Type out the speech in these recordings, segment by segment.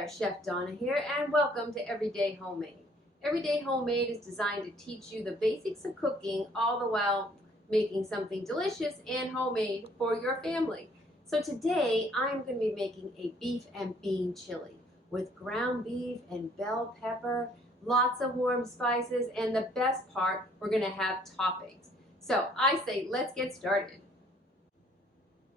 there, Chef Donna here, and welcome to Everyday Homemade. Everyday Homemade is designed to teach you the basics of cooking, all the while making something delicious and homemade for your family. So today, I'm going to be making a beef and bean chili with ground beef and bell pepper, lots of warm spices, and the best part, we're going to have toppings. So I say, let's get started.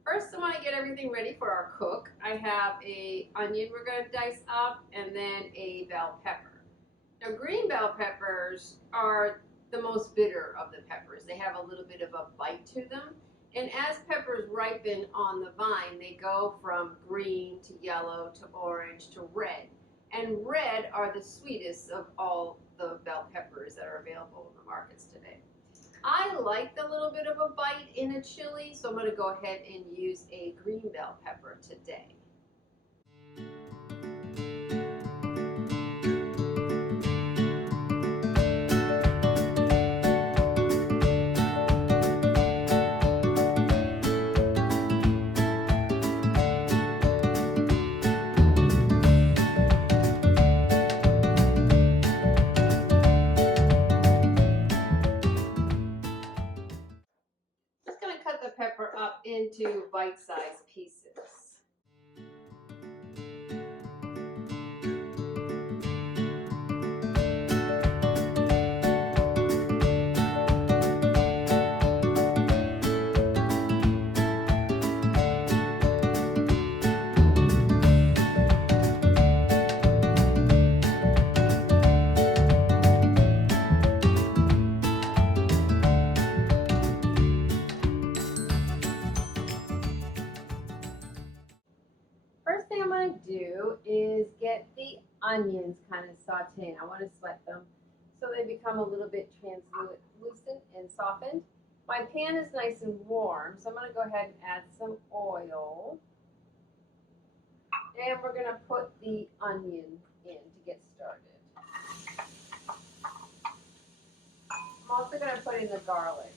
First, I want to get everything ready for our cook. I have an onion we're going to dice up and then a bell pepper. Now, green bell peppers are the most bitter of the peppers. They have a little bit of a bite to them. And as peppers ripen on the vine, they go from green to yellow to orange to red. And red are the sweetest of all the bell peppers that are available in the markets today. I like the little bit of a bite in a chili, so I'm going to go ahead and use a green bell pepper today. Cut the pepper up into bite-sized pieces. First thing I'm going to do is get the onions kind of sauteed. I want to sweat them so they become a little bit translucent and softened. My pan is nice and warm, so I'm going to go ahead and add some oil. And we're going to put the onion in to get started. I'm also going to put in the garlic.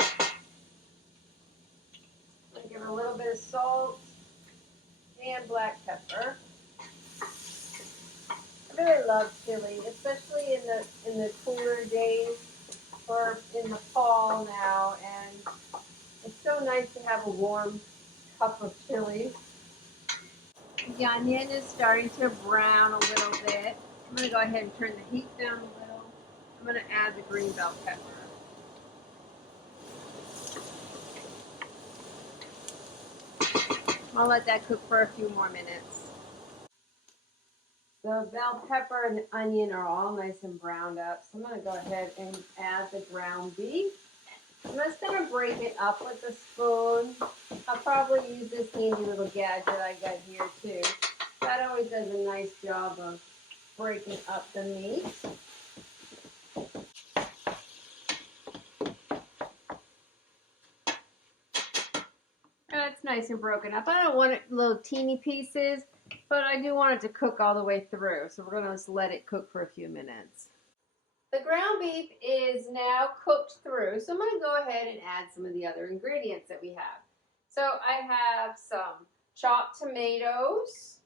I'm going to give it a little bit of salt and black pepper. I really love chili, especially in the cooler days or in the fall now, and it's so nice to have a warm cup of chili. The onion is starting to brown a little bit. I'm going to go ahead and turn the heat down a little. I'm going to add the green bell pepper. I'll let that cook for a few more minutes. The bell pepper and the onion are all nice and browned up, so I'm going to go ahead and add the ground beef. I'm just going to break it up with a spoon. I'll probably use this handy little gadget I got here too. That always does a nice job of breaking up the meat. It's nice and broken up. I don't want it little teeny pieces, but I do want it to cook all the way through. So we're going to just let it cook for a few minutes. The ground beef is now cooked through, so I'm going to go ahead and add some of the other ingredients that we have. So I have some chopped tomatoes.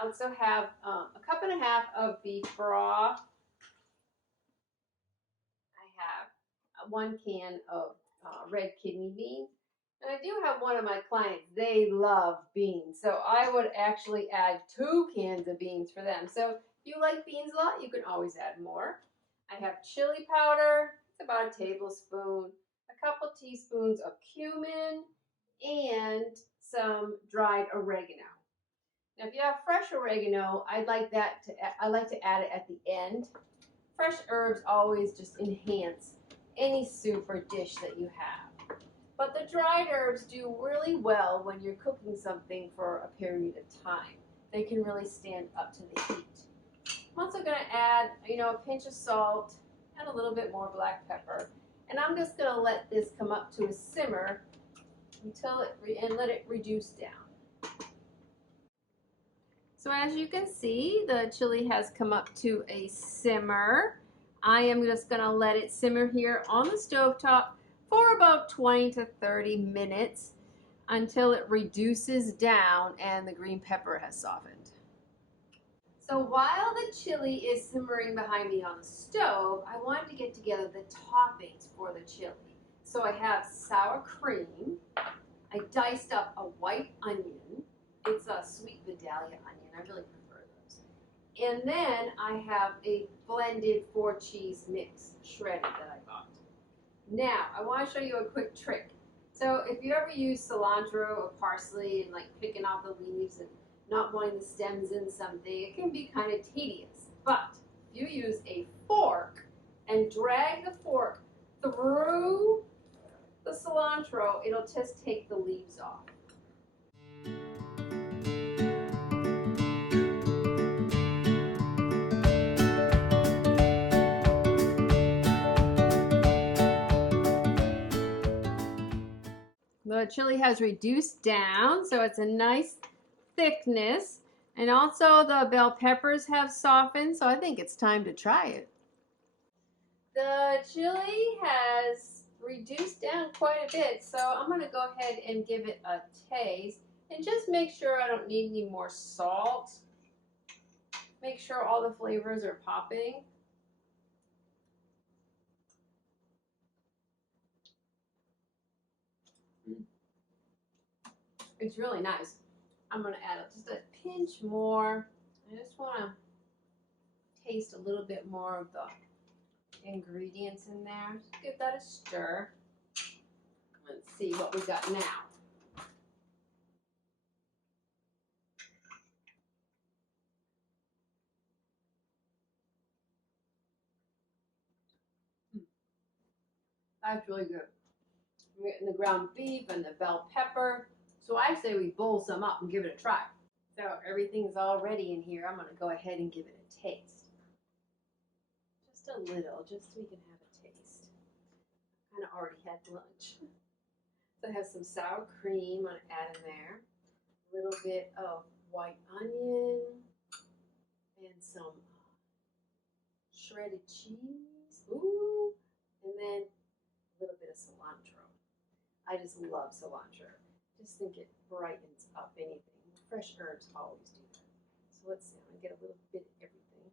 I also have a cup and a half of beef broth. I have 1 can of red kidney beans. And I do have one of my clients, they love beans. So I would actually add 2 cans of beans for them. So if you like beans a lot, you can always add more. I have chili powder, it's about a tablespoon, a couple teaspoons of cumin, and some dried oregano. Now if you have fresh oregano, I like to add it at the end. Fresh herbs always just enhance any soup or dish that you have. But the dried herbs do really well when you're cooking something for a period of time. They can really stand up to the heat. I'm also going to add, a pinch of salt and a little bit more black pepper. And I'm just going to let this come up to a simmer and let it reduce down. So as you can see, the chili has come up to a simmer. I am just going to let it simmer here on the stovetop for about 20 to 30 minutes. until it reduces down and the green pepper has softened. So while the chili is simmering behind me on the stove, I wanted to get together the toppings for the chili. So I have sour cream. I diced up a white onion. It's a sweet Vidalia onion. I really prefer those. And then I have a blended 4-cheese mix, shredded, that I bought. Now, I want to show you a quick trick. So if you ever use cilantro or parsley and like picking off the leaves and not wanting the stems in something, it can be kind of tedious. But if you use a fork and drag the fork through the cilantro, it'll just take the leaves off. The chili has reduced down, so it's a nice thickness. And also the bell peppers have softened, so I think it's time to try it. The chili has reduced down quite a bit, so I'm going to go ahead and give it a taste and just make sure I don't need any more salt. Make sure all the flavors are popping. It's really nice. I'm going to add just a pinch more. I just want to taste a little bit more of the ingredients in there. Just give that a stir. Let's see what we got now. That's really good. We're getting the ground beef and the bell pepper. So I say we bowl some up and give it a try. So everything's all ready in here. I'm going to go ahead and give it a taste. Just a little, just so we can have a taste. I kind of already had lunch. So I have some sour cream I'm going to add in there. A little bit of white onion and some shredded cheese. Ooh, and then a little bit of cilantro. I just love cilantro. Just think it brightens up anything. Fresh herbs always do that. So let's see, I'm going to get a little bit of everything.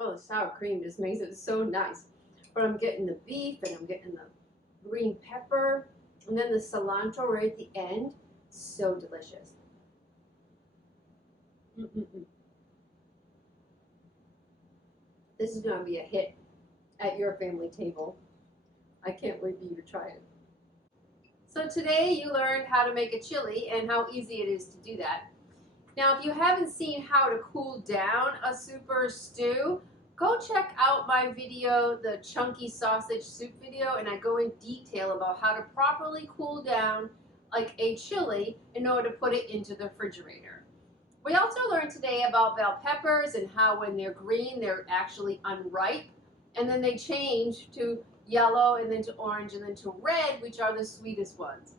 Oh, the sour cream just makes it so nice. But I'm getting the beef and I'm getting the green pepper and then the cilantro right at the end. So delicious. This is going to be a hit at your family table. I can't wait for you to try it. So today you learned how to make a chili and how easy it is to do that. Now, if you haven't seen how to cool down a soup or stew, go check out my video, the chunky sausage soup video, and I go in detail about how to properly cool down like a chili in order to put it into the refrigerator. We also learned today about bell peppers and how when they're green, they're actually unripe, and then they change to yellow and then to orange and then to red, which are the sweetest ones.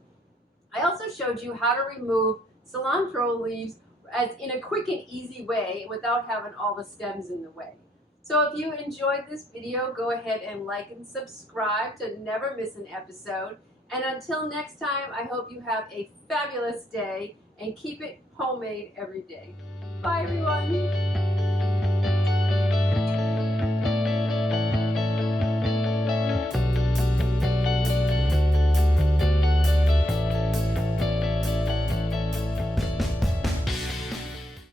I also showed you how to remove cilantro leaves as in a quick and easy way without having all the stems in the way. So if you enjoyed this video, go ahead and like and subscribe to never miss an episode. And until next time, I hope you have a fabulous day and keep it homemade every day. Bye everyone.